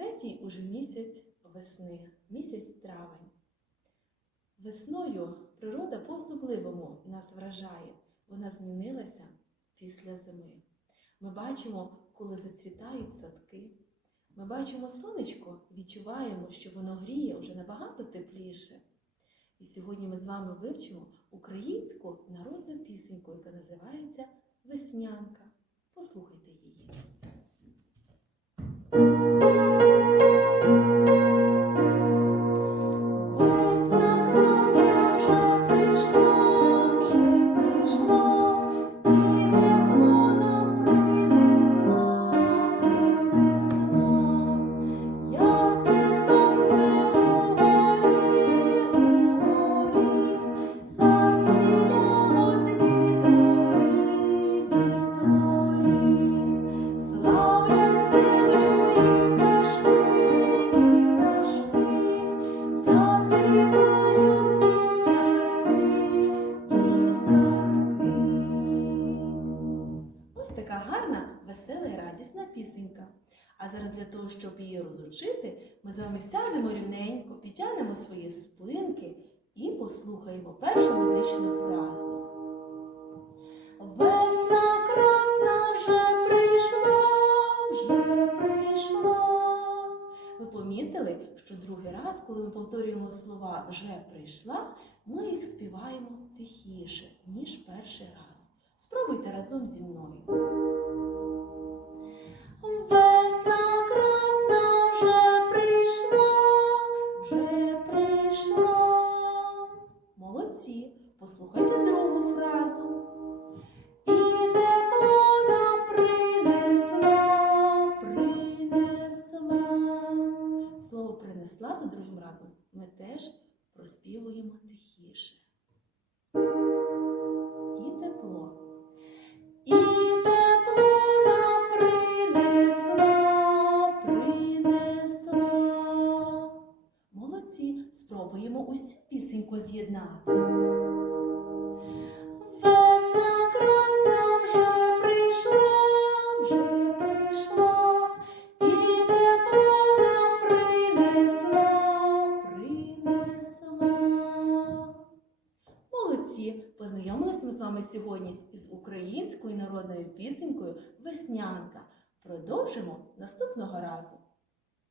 Третій уже місяць весни, місяць травень. Весною природа по-особливому нас вражає. Вона змінилася після зими. Ми бачимо, коли зацвітають садки. Ми бачимо сонечко, відчуваємо, що воно гріє вже набагато тепліше. І сьогодні ми з вами вивчимо українську народну пісеньку, яка називається Веснянка. Послухайте її. Гарна, весела і радісна пісенька. А зараз для того, щоб її розучити, ми з вами сядемо рівненько, підтягнемо свої спинки і послухаємо першу музичну фразу. Весна красна вже прийшла, вже прийшла. Ви помітили, що другий раз, коли ми повторюємо слова вже прийшла, ми їх співаємо тихіше, ніж перший раз. Спробуйте разом зі мною. Прийшла. Молодці, послухайте другу фразу. І тепло нам принесла, принесла. Слово принесла за другим разом ми теж проспівуємо тихіше. Усю з'єднати. Весна красна вже прийшла, вже прийшла, і тепло нам принесла, принесла. Молодці! Познайомилися ми з вами сьогодні із українською народною пісенькою Веснянка. Продовжимо наступного разу.